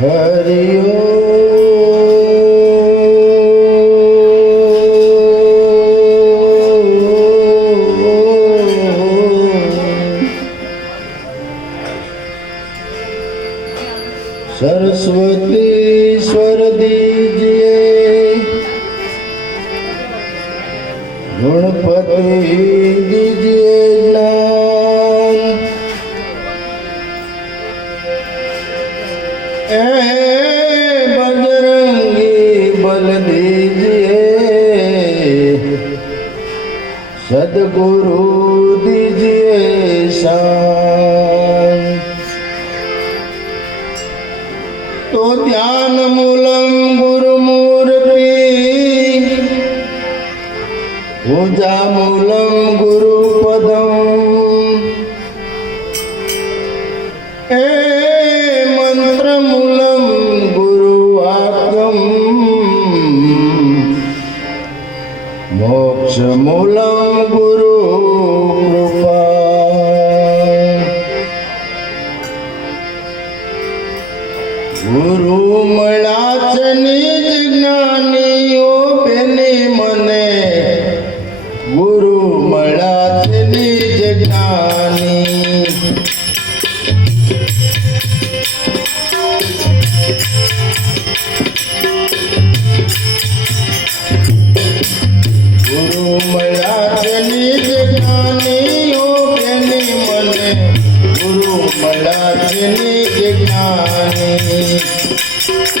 હરિયો સરસ્વતી સ્વર દીજીએ ગુણપતિ દીજીએ ના सदगुरु दीजिए तो ध्यान मूलम गुरु मूर्ति पूजा मूलम गुरु पदम ए मंत्र मूलम गुरु आगम मोह સમૂલમ ગુરુ કૃપા ગુરુ મળા જ્ઞાની અમૃત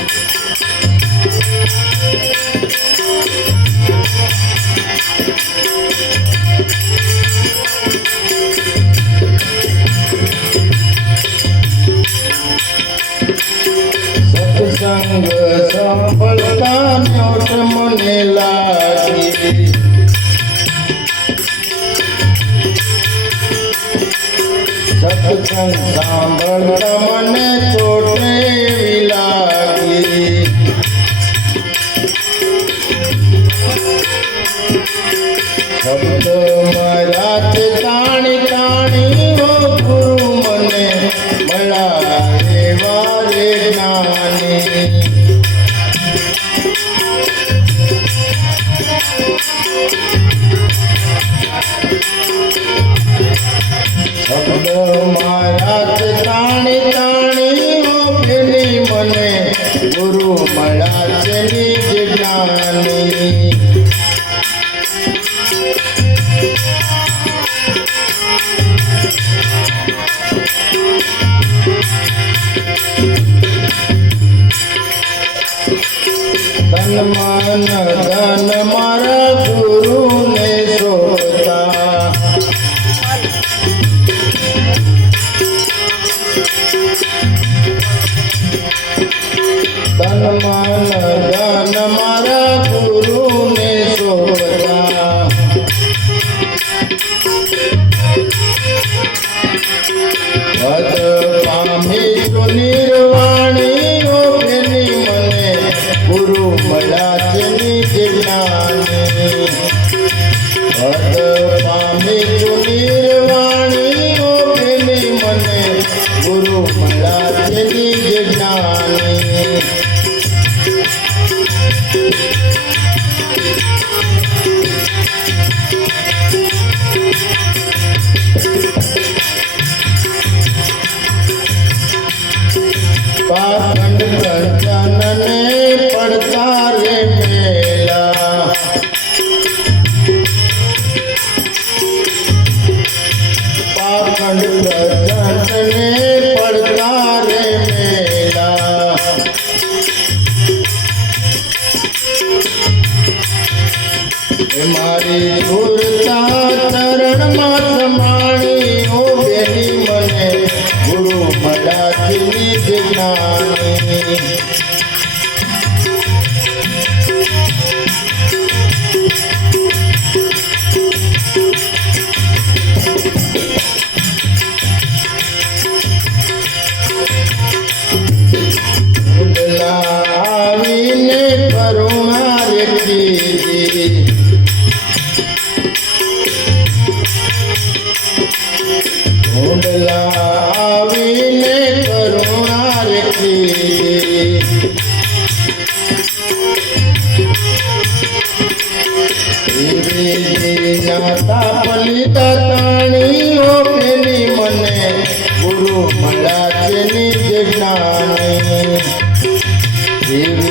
સંગ સંભળતા નોટ મને લાગી. સત્સંગ સાંભળતા મને Música મારી ગુરતા ચરણમાં સમાણી ઓ બેની મને ગુરુ મલાથી જ જ્ઞાની ગુરુ મલાચની જ્ઞાન જીવ